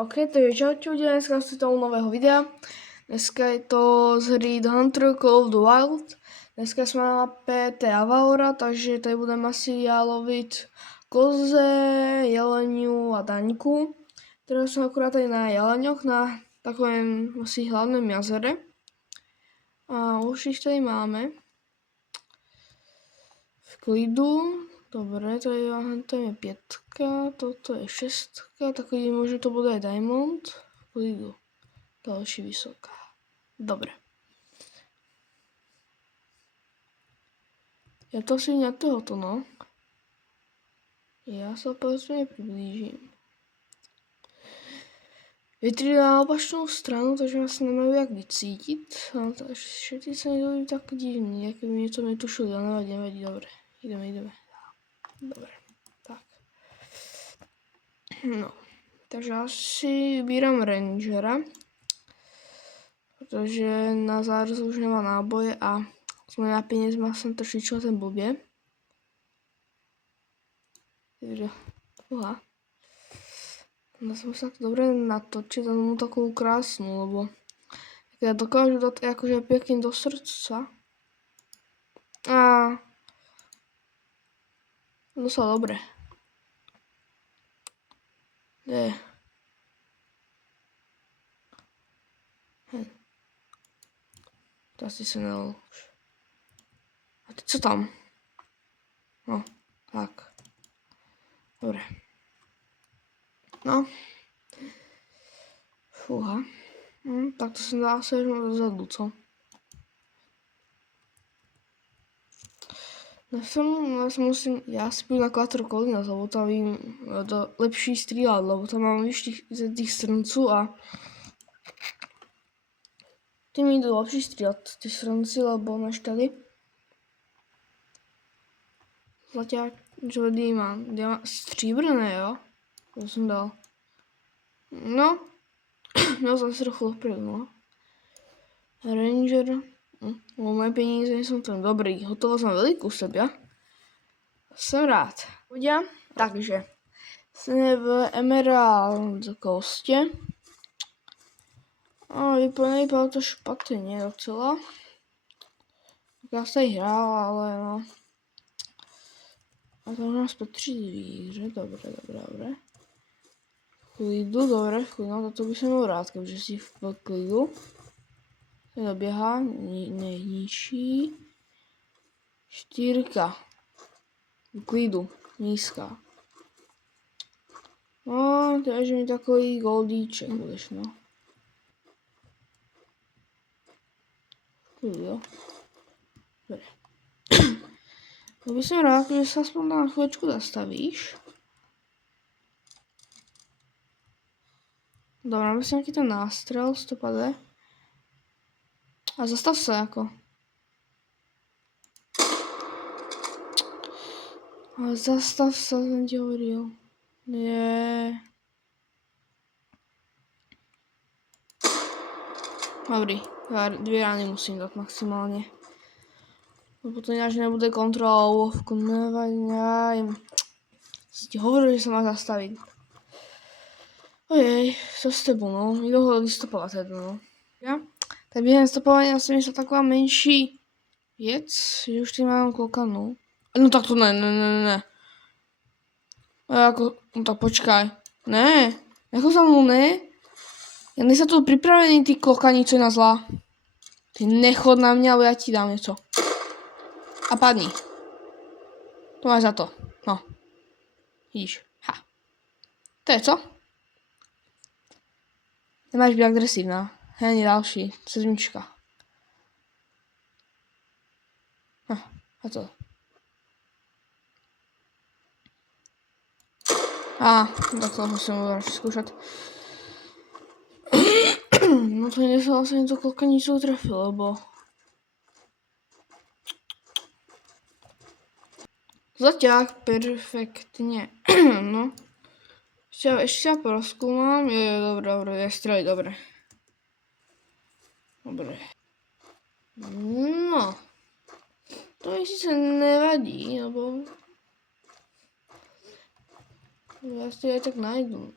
OK, takže čaute, dneska z toho nového videa. Dneska je to z hry The Hunter Call of the Wild. Dneska jsme na mape Avaora, takže tady budeme asi já lovit koze, jeleniu a daňku. Teda jsem akorát tady na jeleňoch, na takovém asi hlavném jazere. A už jich tady máme. V klidu. Dobre, to je 5, toto je 6, tak možno to bude aj Diamond. V klidu. Další vysoká. Dobre. Ja to asi na tohoto, no. Ja sa povedzme priblížim. Větry na opačnou stranu, takže asi nemají jak vycítit. No, takže všetci sa nedojí tak divný, jak by mi něco netušili, ale nevadí, dobre. Ideme. Dobre, tak. No, takže asi vybírám Rangera. Protože na zářezu už nemá náboje a s mojimi penězma jsem trošičku ten blbě. Takže, no jsem se tak dobře natočit a mu takovou krásnou, lebo já dokážu dát jakože pěkně do srdca. A docela dobré. Je. To asi se nedalo už. A teď co tam? No, tak. Dobré. No. Fúha. Tak to jsem dá se dozadu, co? Já si půjdu na Quattrocolina, lebo tam vím to lepší střílet, lebo tam mám víš těch srnců a ty mi jdou lepší střílet, ty srnci, lebo máš tady zlaťák, že mám stříbrné, jo? To jsem dal. No, měl jsem si trochu dopredu, no. Ranger, moje peníze nejsou tam dobrý, hotovo jsem velikú sebe. Jsem rád. Udělám, takže jsme v Emerald Coastě. A vypadá to špatně docela. Já jsem tady hrál, ale no. A to u nás patří zvíře, dobré. Klidu, dobré, no to bych jsem byl rád, keďže si v klidu. Tady doběhá, nižší. 4. V klidu, nízká. No, takže mi takový goldíček budeš, no. Jo. Dobre. To by som rád, že sa aspoň na chvíľočku zastavíš. Dobre, máme si nejaký ten nástrel, stopade. A zastav sa ako. Ale zastav sa, som ti hovoril. Nie. Dobrý, 2 rány musím dať maximálne. Lebo to ináč nebude kontrola úlovku, nevadí. Si ti hovoril, že sa má zastaviť. Ojej, co s tebou, no? Jdu ho vystopovat jedno, no. Ja? Tak během stopování asi myslela taková menší věc, že už ty mám koukanu. No tak to ne. Jako, no tak počkaj. Ne, jako za mnou ne. Ja nejsem tu připravený, ty klokani, co je na zlá. Ty nechod na mě, alebo já ti dám něco. A padni. To máš za to. No. Vidíš. Ha. To je co? Nemáš být agresívna. Hej, další. 7. A to. Tak to musím radši zkoušet. No to nejsem vlastně to kolka nic utrefil, lebo... Zaťah, perfektně. No. Ještě já prozkoumám. Je, dobré, je střely, dobré. Dobré. No. To mi sice nevadí, lebo... Já si aj tak najdu.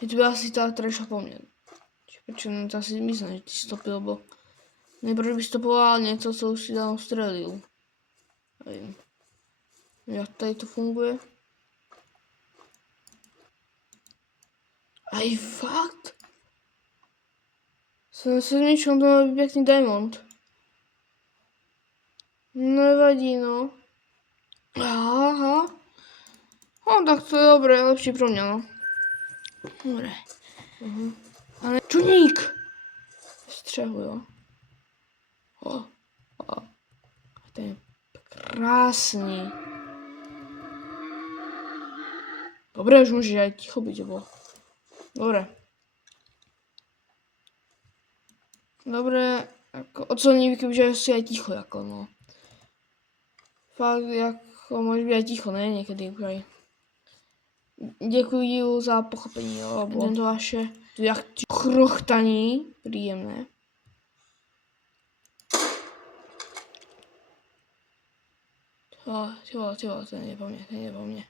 Je to by asi tá, ktorá išla po mne. Prečo to asi myslím, že ty stopil, lebo nejprv by stopoval něco, co už si dávno strelil. Nevím. Jak tady to funguje? Aj fakt? Jsem sedmičkou, to má být pěkný diamond. Nevadí, no. Aha. No tak to je dobré, lepší pro mě, no. Dobré. Ale čuník! Střehu, jo. To je krásný. Dobre, už môžeš aj ticho byť, bo. Dobre. Dobre, ako oceľník, že si aj ticho, ako no. Fakt, ako môžeš byť aj ticho, ne? Niekedy už aj. Děkuji za pochopení, jo, lebo tento vaše jak chrochtaní, príjemné. Ty vole, to nie je po mne.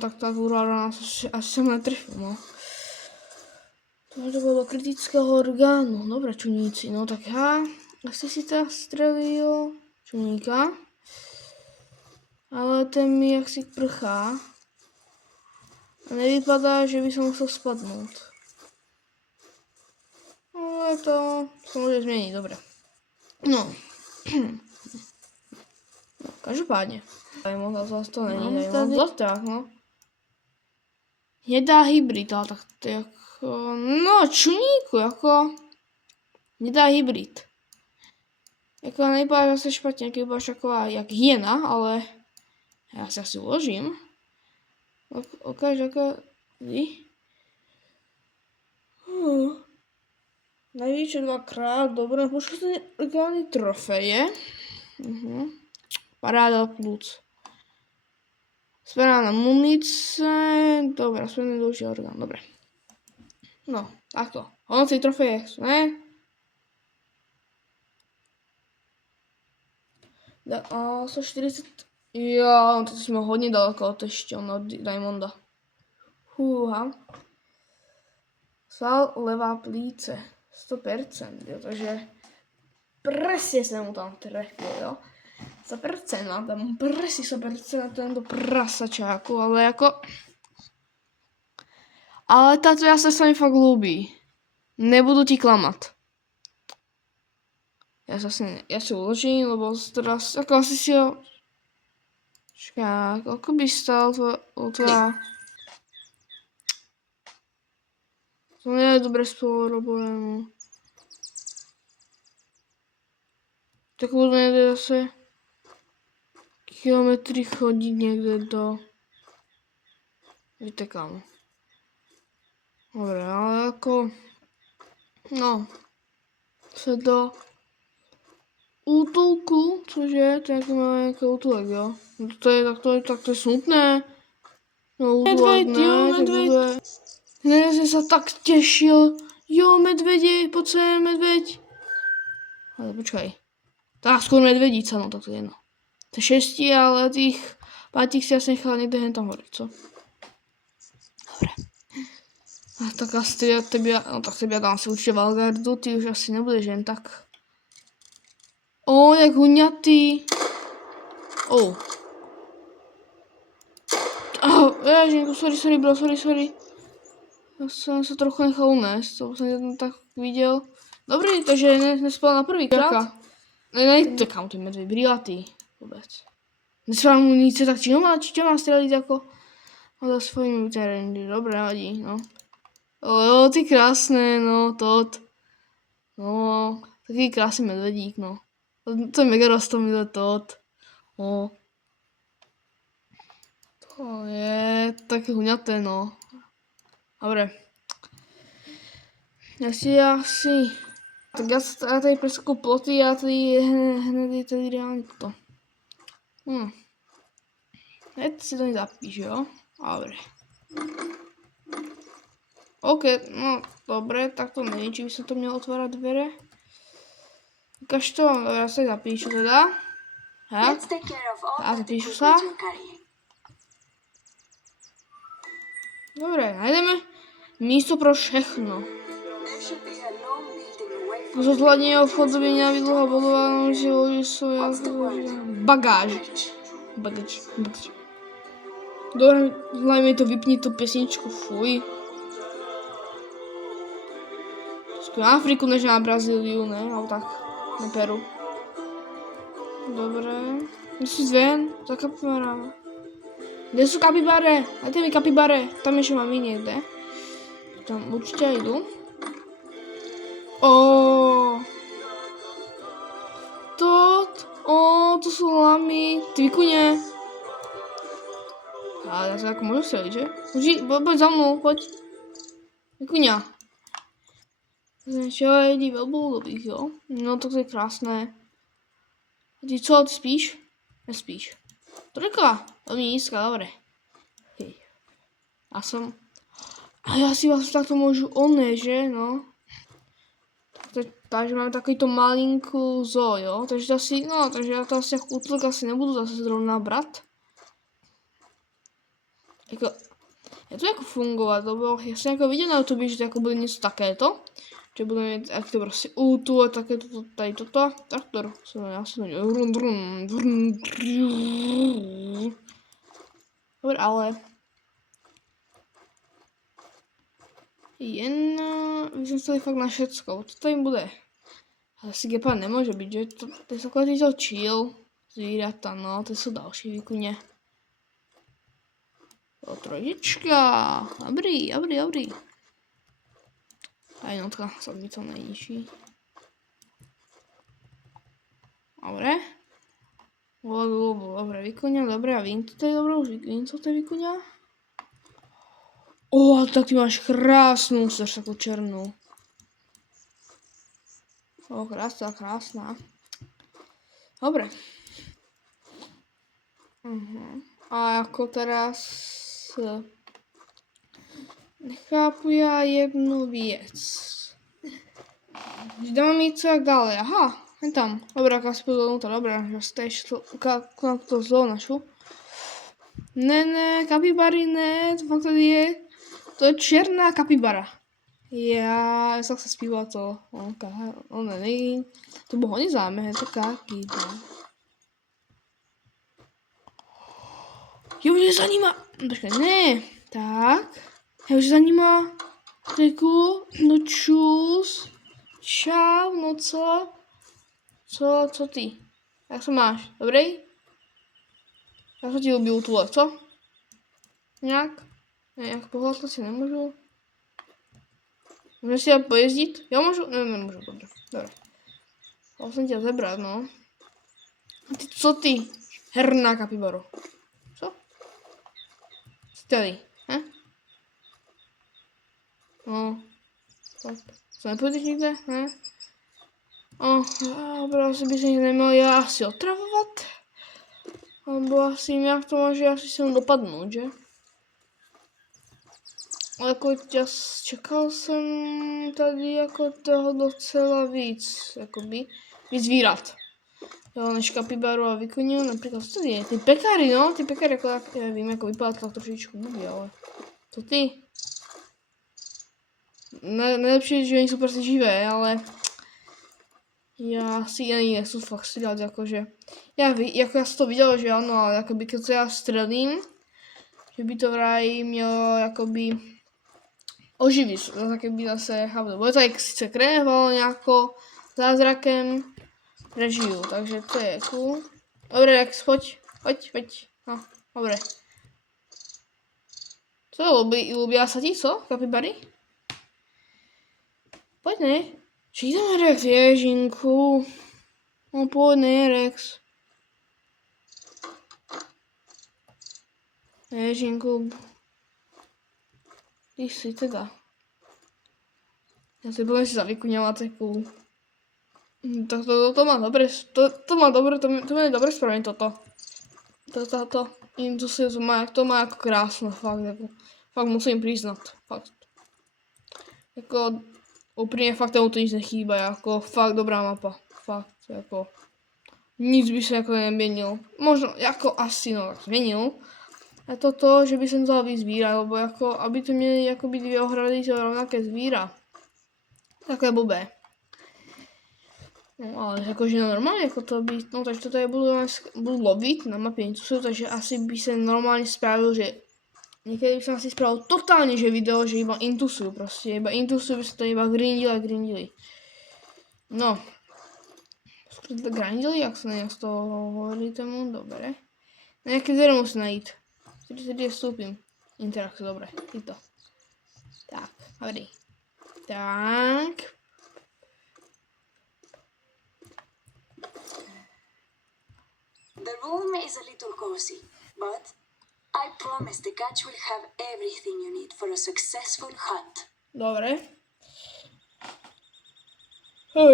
Tak ta kurva asi jsem netrefil, no. To bylo do kritického orgánu. Dobre, čuníci, no tak já asi si teda strelil čuníka. Ale ten mi jaksi prchá. A nevypadá, že by som musel spadnout. Ale to se může změnit, dobré. No. Každopádně. Zase to není, tady tak, no. Nedá hybrid, ale tak to jako, no čuníku, jako, nedá hybrid. Jako nejvypadá zase špatně, jak vypadáš taková, jak hyena, ale já si asi uložím. Ukáž, jako, Najvíce dvakrát, dobré, počkej to orgány trofeje. Paráda plus. Správna munice, dobre, správne dôležitý orgán, dobre. No, takto. Hodnocí trofeje, ne? A 140, jo, to jsme hodně daleko od ještě od Diamonda. Húha. Sval levá plíce, 100%, jo, takže presne jsem mu tam trefil, jo. 100%, mám tam presne 100% na tento prasačáku, ale jako... Ale táto jasne sa mi fakt ľúbi. Nebudu ti klamat. Ja si uložím, lebo teraz, ako asi si ho... Čaká, koľko by stal tvoja... To nie je dobre spolurobujem. Tak budú niekde zase kilometry chodiť niekde do... Víte kam. Dobre, ale ako... No. Se do... útulku, cože? To je nejaký útulek, jo? No to je smutné. No útulek, medveď. Dnes jsem se tak těšil. Jo, medvedi, pojď sem, medveď. Ale počkej. Tak skôr medvedíca, no tak to je jedno. To je 6, ale tých pátich si asi nechala někde hen tam hore, co? Dobre. A tak asi tebe dám si určitě Valgardu, ty už asi nebudeš jen tak. Jak huňatý. Ježinku, sorry, bro, sorry. Já jsem se trochu nechal unést, to jsem tak viděl. Dobrý, takže nespal na prvý krát. Ne, kam ty medvěd, brilatý vůbec. Nespal munice, tak či má střelit jako za svojimi terény, dobré, vadí, no. Jo, ty krásné, no, tot. No, takový krásný medvedík, no. To je mega rostomilé tot. To je taky huňaté, no. Dobre. Asi. Tak já tady preskakuju ploty a tady hned je tady reálně toto. Hned si to nezapíš, jo? Dobre. OK, no dobre, tak to nevím, či by som to měl otvárať dvere. Ukáž to, já se zapíšu teda. A zapíšu sa. Dobre, najdeme místo pro všechno. Zodhladnění obchodu by měla být dlouho bodováno, že jsou jako bagáž. Dobre, hlavně mi to vypni tu pěsničku, fuj. Skôr na Afriku než na Brazíliu, ne? No tak, na Peru. Dobre. Kde sú ven? Za kapibarama. Kde sú kapibare? Dajte mi kapibare. Tam ešte mám niekde. Tam určite idú. To sú lamy. Ty vikune. A ja sa ako môžu seliť, že? Poď za mnou, poď. Vikuňa. Čo je veľbúdobých, jo? No to je krásne. Ty co, ty spíš? Nespíš. Trojka, veľmi nízka, dobre. Hej. A ja si vás takto môžu že, no. Takže máme takýto malinkú zoo, jo. Takže ja to asi ako útlak asi nebudú zase zrovna brať. Je to ako fungovať, lebo ja som ako videl na YouTube, že to ako bude niečo takéto. Že budeme mít, jak to prostě útu, také tady toto, traktor, Dobre, ale jen by sme chceli fakt na všetko, toto im bude. Ale si gepard nemôže byť, že to je takové týto chill zvířata, no, to sú další výkuně. Trojička, dobrý. A jednotka sa mi to nejnižší. Dobre. Dobre, vykuňa, dobre, a vím, to je dobré, už vím, co to je vykuňa. Tak ty máš krásnou srž, takú černú. Krásna. Dobre. A ako teraz... Nechápu já jednu věc. Dáme jít co jak dále, aha, jen tam. Dobrá, jak spolu donútra, dobrá, že jste šlo, na to zlo našu. Ne, kapibary ne, to fakt tady je, to je černá kapibara. Já tak se zpívá to, ne, to boho nezáme, je to kapibara. Jo, mě zajímá, počkej, ne, tak. Já už za nima řeknu, no čus, čau, no co ty? Jak se máš, dobrý? Já se ti ubiju tuhle, co? Nějak pohledat si nemůžu. Můžu si já pojezdit? Jo, můžu? Ne, nemůžu, dobře. Já jsem tě zebrat, no. A ty, co ty? Herná kapibaro. Co? Jsi tady, No, co nepůjdeš nikde, ne? Asi by se nikde neměl já asi otravovat. Nebo asi nějak to může asi se dopadnout, že? Ale jako čekal jsem tady jako toho docela víc, jakoby, víc zvířat. Jo, než kapibaru a vykuňu, například co tady je? Ty pekary, no, jako já vím, jako vypadá tak trošičku blbý, ale co ty? Nejlepší je, že oni jsou prostě živé, ale já si ani nechci fakt střídat, jakože já jsem to viděl, že ano, ale jakoby když já střelím, že by to vraj mělo jakoby oživit, tak by zase chápu, bude tady sice krev, ale nějako zázrakem prežiju, takže to je cool. Dobre, Rex, pojď, no, dobre. Co, ľubia sa ti, co, kapibary? Poď ne. Či tam Rex, ježinku. No poď ne, Rex. Ježinku. Ty si teda. Ja si budem si zavykuňovať, to je cool. To má dobre, to má dobre, to má dobre spravené toto. To má ako krásne, fakt musím priznať, fakt. Jako, úprimne fakt tomu to nic nechýba, jako fakt dobrá mapa, fakt, jako, nic by sa jako neměnil, možno, jako asi, no, tak změnil, A to, že by som vzal vyzvíra, lebo ako, aby to měli akoby dvě ohrady to rovnaké zvíra. Také blbé. No ale jakože normálně jako to by, no takže to tady budu lovit na mapě Intusu, takže asi by se normálně spravil, že někdy by som asi spravil totálně, že video, že iba Intusu prostě, iba Intusu by se to iba grindili. No. Skryt grindili, jak z toho hovorí tomu, dobré. Nějaké zero musím najít. Kde vstupím. Interakce, dobré, tyto. Tak, hody. Tak. The room is a little cozy, but I promise the catch will have everything you need for a successful hunt. Dobre.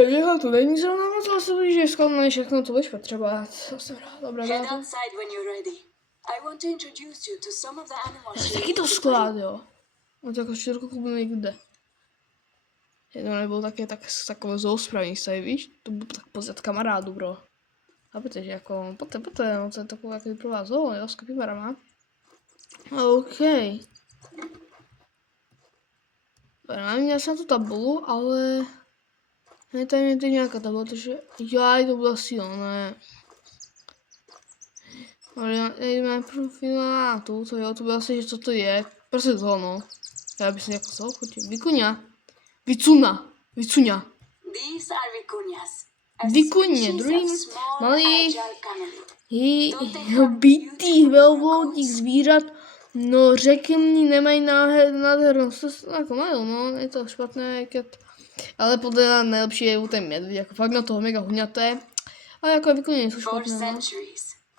Jeho tu není zrovna moc, ale se blíže skladné, všechno to budeš potřebovat. Dobré, Head outside when you're ready. I want to introduce you to some of the animals. Jaký to sklad, jo? No to jako čtyřku koupím někde. Jedno nebylo také takové zouspravní stavy, víš? To byl tak pozad kamarádu, bro. Chápete, že jako, poté, no to je takové jako pro vás, jo, s kapibarama. OK. Měl jsem tu tabulu, ale... Ne, tady je nějaká tabula, takže... Jaj, to bylo silné. Ale jdeme profila, to jo, to bylo asi, že co to je. Prostě to, no. Já bych si jako co chutil. Vikuňa. Vicuňa. These are vicuñas. Vikuně, druhý malý bytý velbloudích zvířat, no řeky mi nemají nádhernost, jako mají, no, je to špatné, ale podle nás nejlepší je u ten medvěd, jako fakt na toho mega huňaté, ale jako vikuně nejsou špatné, no.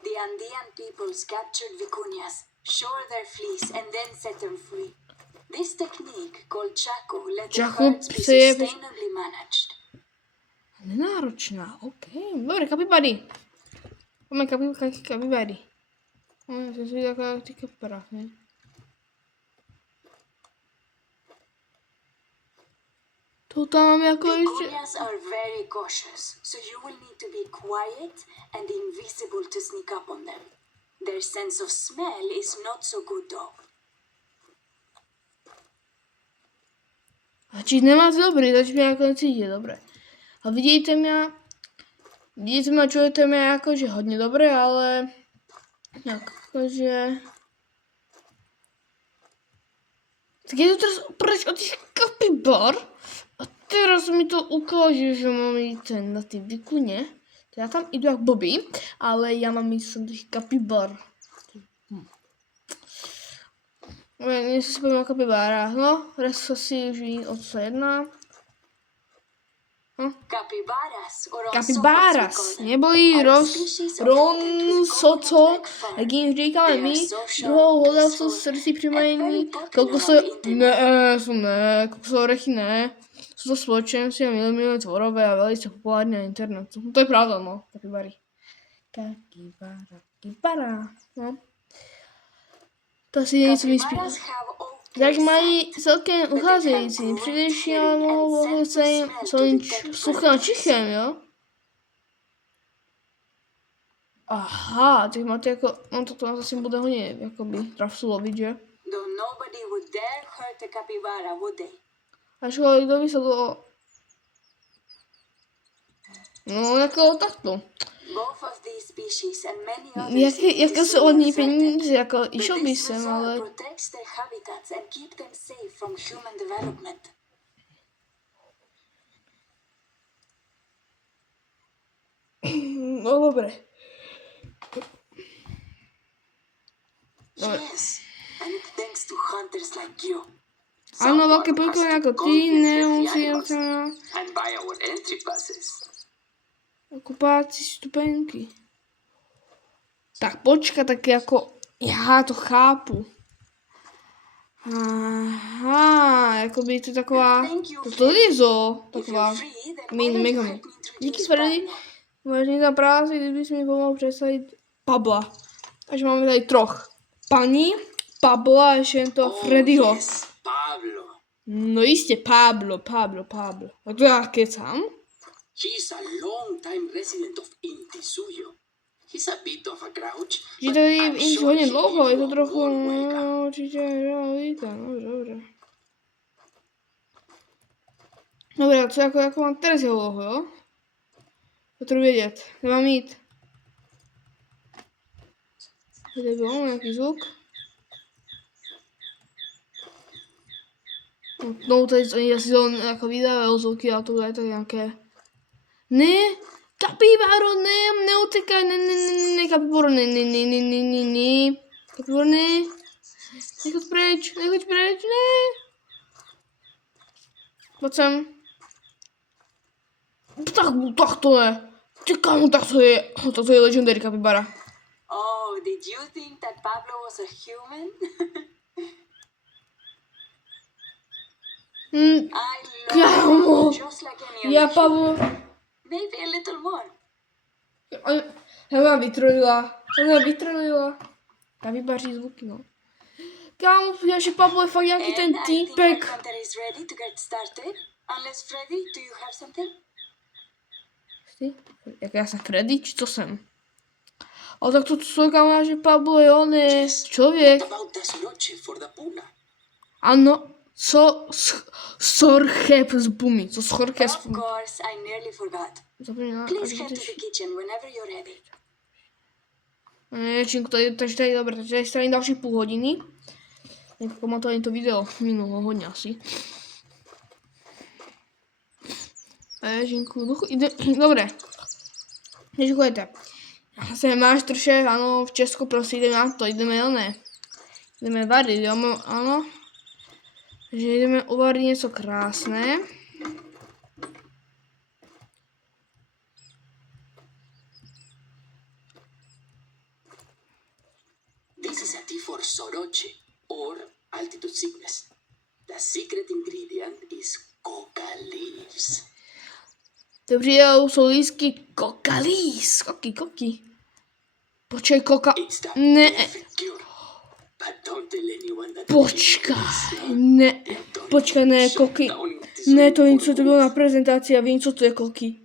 The Andean peoples captured vicuñas, shore their fleece and then set them free. This technique called chaco let the herds be sustainably managed. Nenáročná, OK. Dobre, kapibary. Máme kapibary. No, to jsou taková ty kapibara, ne? To tam máme jako ještě... Vicuñas are very cautious, so you will need to be quiet and invisible to sneak up on them. Their sense of smell is not so good though. A či nemáte dobrý, takže mě jako necítí, dobré. A vidíte mě, čujete mě jakože hodně dobré, ale jakože... Tak je to teraz proč od těch kapibar? A teraz mi to ukáže, že mám jít na ty vikuně. Já tam jdu jak Bobby, ale já mám jít na těch kapibar. Mně se spojím o kapibárách, no, raz asi už ví, o co se jedná. Capybaras, neboli ronsoco, jak jim říkáme my, druhou hlodavců srdcí přimájení, kokosové orechy ne, jsou to společenství a miliony tvorové a velice populární na internetu. No, to je pravda, no, kapibary. Kapibara, no. To asi něco mi spí. Tak mají celkem ucházející, především mohou se jim suchým a čichem, jo? Aha, tak máte jako, no to nás asi bude hodně, jakoby, trafu lovit, že? Až kdo by se to... No, jako takto. Jaké jsou od ní peníze, jako išel by sem, ale... No dobré. Ano, velké pojďko jako ty, nemusím se... Kupáci stupenky. Tak počkat, tak jako, já to chápu. Aha, jakoby to taková, to je zo, taková mega. Díky Freddy, vážně za práci, kdybys mi pomohl představit Pabla. Takže máme tady troch. Paní, Pabla a ještě to Freddyho. No jistě, Pablo. Tak to já kecám. He is a long-time resident of Intisuyo. He's a bit of a grouch, Že but to je I'm sure hodně he'll dlouho, give je you to a trochu, warm welcome. no, určitě, jo, vítám, dobře, dobře. Dobré, a co jako mám teraz je úlohu, jo? Potřebuji vědět, kde mám jít? Kde bylo nějaký zvuk? No, tady oni asi jsou jako vydávají zvuky a tohle je to nějaké... Ne, kapibáro, ne, neutekaj, ne, kapibáro, ne, kapibáro, ne, nechoď preč, ne. Pojď sem. Tak to je. Ty kámo, tak to je legendary kapibara. Oh, did you think that Pablo was a human? I love Kámo, Pablo just like any já other Pavlo, human. Maybe a little more. Ona vytrolila. Kapibaří zvuky, no. Kámo, já že Pablo je fakt nějaký ten And I think týpek. our hunter is ready to get started. Unless, Freddy, do you have something? Jak já jsem Freddy, či co jsem? Ale tak to co kámo, že Pablo je on je člověk. What about the soroche for the puna? Ano, co Sorchep z Bumy, co Sorchep z Of Bumy. course, I nearly forgot. Zapomněla, Please head to the kitchen whenever you're ready. Činku, takže tady dobré, takže tady strávím další půl hodiny. Jak pamatuju, to video minulo hodně asi. Ježinku, dobré. Nežukujete. Zase máš troše, ano, v Česku prostě jdeme na to, jdeme, ne. Jdeme varit, jo, ano. Takže jdeme uvarit něco krásné. This is a tea for soroche or altitude sickness. The secret ingredient is coca leaves. Dobře, jo, jsou lísky kokalís. Koky. Počkej, koka... It's the Ne, perfect cure. But don't tell anyone that počkej, ne, koky. Ne, to něco, to bylo na prezentaci a vím, co to je koky.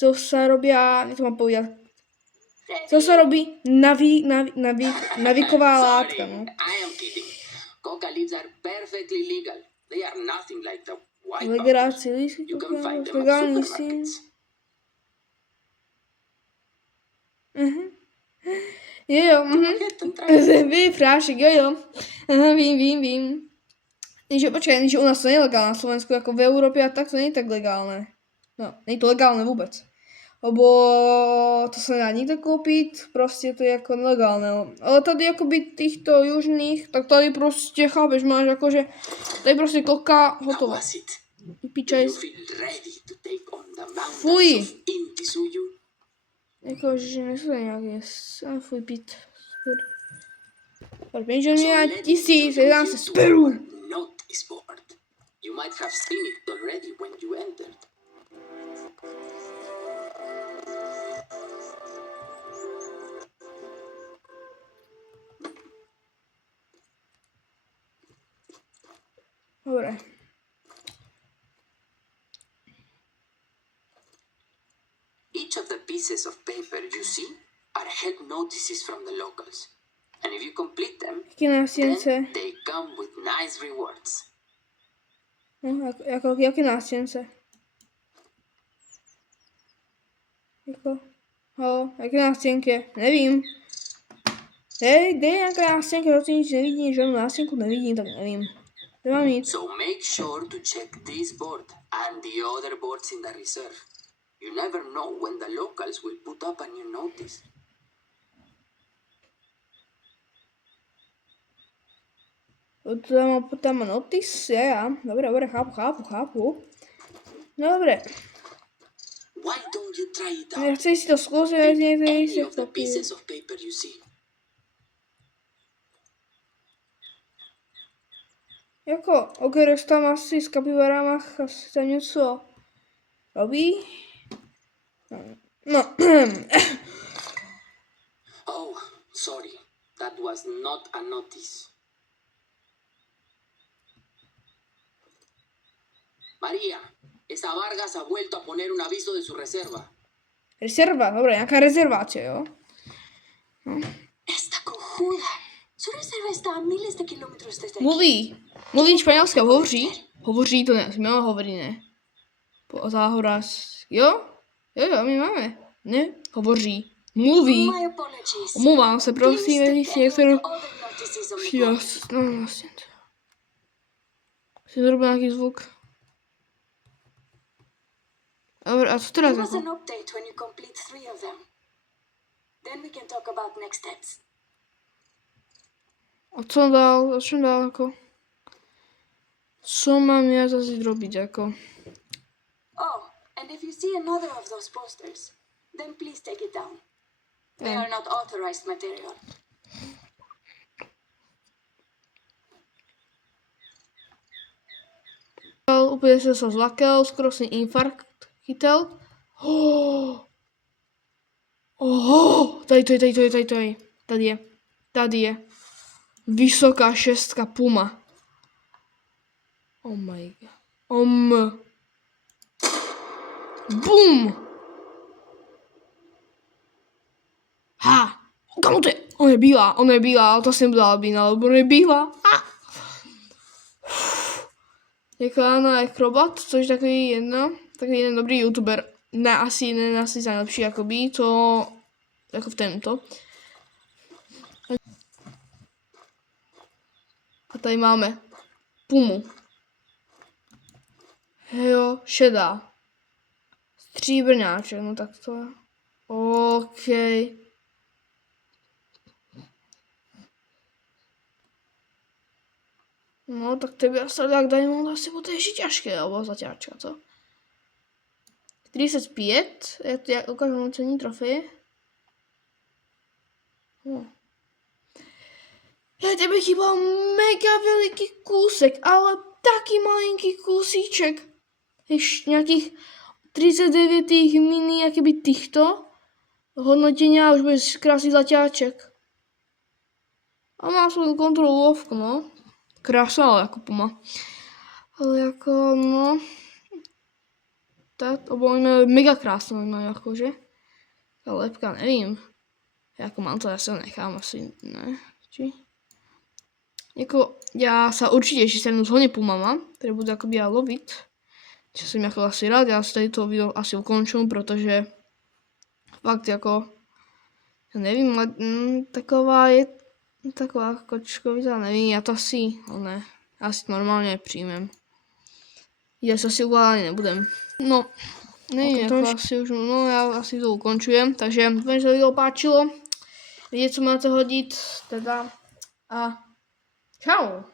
To se robí, jak to mám povědět. To se robí naviková látka, no. I am kidding. Coca leaves are perfectly legal. They are nothing like the white Legraci, powders. lísky, You can koky, find them at legální supermarkets. Jo, Go ahead and try. Vy, frášek, jo. Aha, vím. Takže počkej, že u nás to není legálné, na Slovensku jako v Evropě a tak to není tak legálné. No, není to legálné vůbec. Lebo to se nedá nikde koupit, prostě to je jako nelegálné. Ale tady jakoby těchto južných, tak tady prostě chápeš, máš jakože, tady prostě koka, How hotovo. was it? Do Vypíčaj, you feel ready to take on the mountains Fuj. of Intisuyu? jakože nejsou nějaké, fuj pít. Promiň, že mě 1000, já se speru. Notice board. You might have seen it already when you entered. Dobré. Each of the pieces of paper you see are head notices from the locals. And if you complete them, Jaký nástěnce? then they come with nice rewards. No, jaký nástěnce? Jako, jaké nástěnky? Nevím. Hej, kde je nějaká nástěnka, protože nic nevidím, žádnou nástěnku nevidím, tak nevím. Nemám nic. So make sure to check this board and the other boards in the reserve. You never know when the locals will put up a new notice. Tam notis, já. Dobré, chápu. No dobré. Why don't you try it out? Chci si to zkusit, Pick některý any si of the to pieces of paper you see. Jako, Ogeres tam asi s kapibarama asi tam něco robí. No, Oh, sorry. That was not a notice. María, esa Vargas ha vuelto a poner un aviso de su reserva. rezerva, dobré, nějaká rezervace, jo. Esta cojuda. Su reserva está a miles de kilómetros desde aquí. Mluví španělsky, hovoří to ne, máme hovorí, ne. Po záhorách, jo, my máme, ne, hovoří, mluví. My apologies. Omlouvám se, prosím, Please jestli take některou... note of all the notices on the board. No, vlastně. Si zrobil nějaký zvuk. A co teda Give us jako? an update when you complete 3 of them. Then we can talk about next steps. A co dál jako? Co mám já zase zrobiť jako? Oh, and if you see another of those posters, then please take it down. They are not authorized material. Úplně jsem se zlakal, skoro jsem infarkt chytil. Tady je. Vysoká 6 Puma. Oh my god. Bum! Ha! Kam to je? Ona je bílá, to jsem dala bína, lebo ona je bílá. Jako Anna Akrobat, což takový jeden dobrý youtuber. Ne asi nejlepší jakoby, co jako v tomto. A tady máme Pumu. Jo, šedá. Stříbrňáček, no tak to je. OK. No tak tebe asi tak Diamond asi bude ještě těžké, alebo zaťačka, co? 45, já ukážu hodnocení trofeje. No. Já tebe chýbal mega veliký kúsek, ale taký malinký kúsíček. Ještě nějakých 39 mini, jakoby týchto hodnotenia a už budeš krásný zaťáček. A má svou kontrolovku, no. Krásná, ale jako Puma. Ale jako, no. Tak, obojí mega krásnou, jakože. Ta lepka, nevím. Jako mám to, já se nechám asi, ne. Či? Jako, já se určitě ještě stanu s hodně Pumama, které budu jakoby já lovit. Že jsem jako asi rád, já si tady to video asi ukončím, protože fakt jako, já nevím, taková je, taková kočkovitá, nevím, já to asi, ne, já si to normálně přijmem. Já se asi ukládat nebudem. No, nevím, okay, jako asi už, no já asi to ukončujem, takže doufám, že se video páčilo, vidíte, co máte hodit, teda a čau.